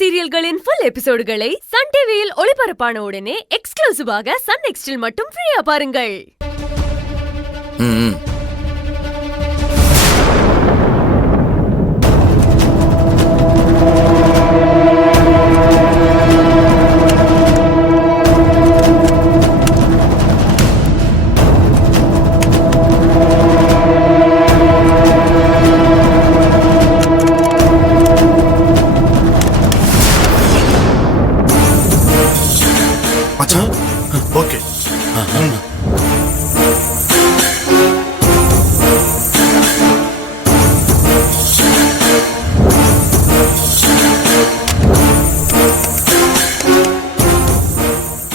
சீரியல்களின் full எபிசோடுகளை Sun டிவியில் ஒளிபரப்பான உடனே எக்ஸ்க்ளூசிவாக சன் நெக்ஸ்டில் மட்டும் ஃப்ரீயா பாருங்கள். ஓகே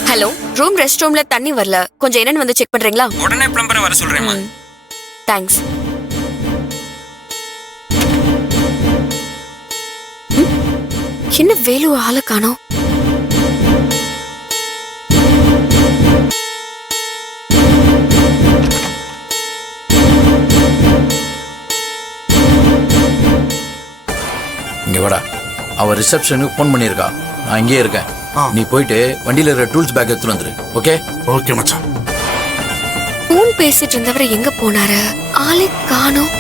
ஹலோ, ரூம் ரெஸ்ட் ரூம்ல தண்ணி வரல, கொஞ்சம் என்னன்னு வந்து செக் பண்றீங்களா? உடனே பிளம்பரை வர சொல்றேன்மா. தேங்க்ஸ். என்ன வேலு ஆளை காணோம்? இங்க வாடா. அவ ரிசப்ஷனுக்கு போன் பண்ணிருக்கா. நான் இங்கே இருக்கேன். நீ போயிட்டு வண்டியில இருக்கிற டூல்ஸ் பேக் எடுத்து வந்துரு. ஓகே ஓகே மச்சான். போன் பேசிட்டு இருந்தவரை எங்க போனாரு? ஆளை காணோம்.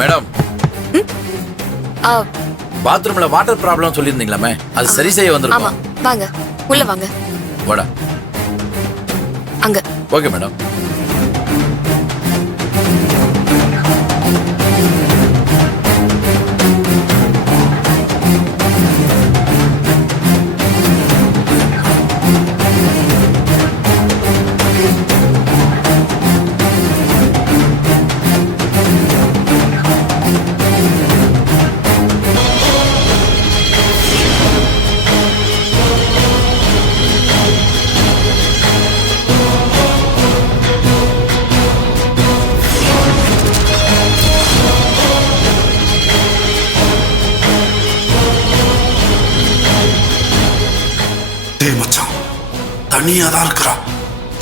மேடம், பாத்ரூம்ல வாட்டர் ப்ராப்ளம் சொல்லியிருந்தீங்களாமே, அது சரி செய்ய ஆமா, வந்திருக்கோம். வாங்க உள்ள வாங்க. வாடா. அங்க. Okay madam. டேய் மச்சான், தனியா தான் இருக்கிறா.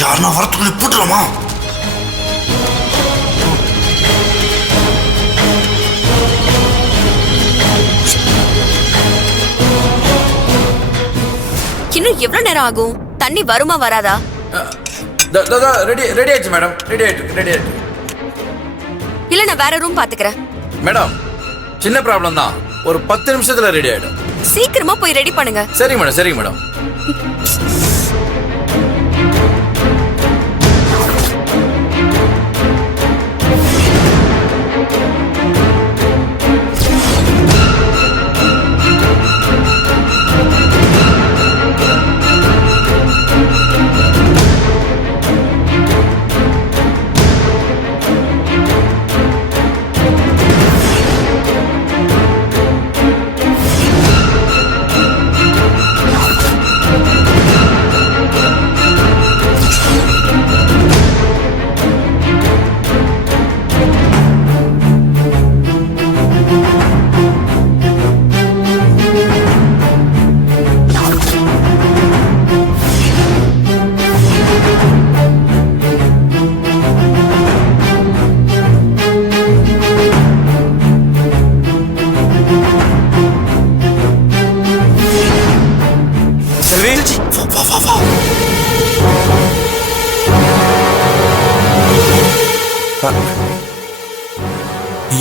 யாருன்னா வரத்துக்குள்ளே போட்டுலாமா? இன்னும் எவ்வளவு நேரம் ஆகும்? தண்ணி வருமா வராதா? ரெடி ஆயிடுச்சு மேடம். ரெடி ஆயிடுச்சு. இல்ல, நான் வேற ரூம் பாத்துக்கிறேன். மேடம், சின்ன ப்ராப்ளம் தான். ஒரு 10 நிமிஷத்துல ரெடி ஆயிடும். சீக்கிரமா போய் ரெடி பண்ணுங்க. சரிங்க மேடம். சரிங்க மேடம்.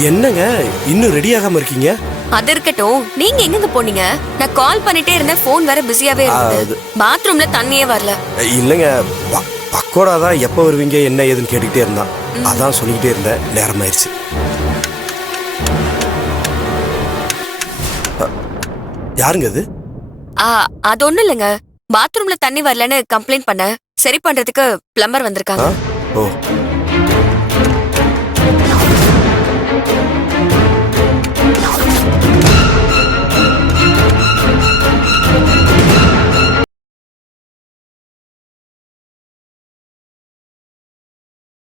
என்னங்க இன்னும் ரெடி ஆகாம இருக்கீங்க? அது இருக்கட்டும், நீங்க எங்க போனீங்க? நான் கால் பண்ணிட்டே இருந்தேன், போன் வேற பிஸியாவே இருந்தது. பாத்ரூம்ல தண்ணியே வரல. இல்லங்க, பக்கோடா தான் எப்ப வருவீங்க என்ன ஏதுன்னு கேட்டுக்கிட்டே இருந்தான். அதான் சொல்லிக்கிட்டே இருந்தேன், நேரம் ஆயிடுச்சு. யாருங்க அது? அது ஒண்ணு இல்லைங்க, பாத்ரூம்ல தண்ணி வரலன்னு கம்ப்ளைண்ட் பண்ண சரி பண்றதுக்கு பிளம்பர் வந்திருக்காங்க. ஓ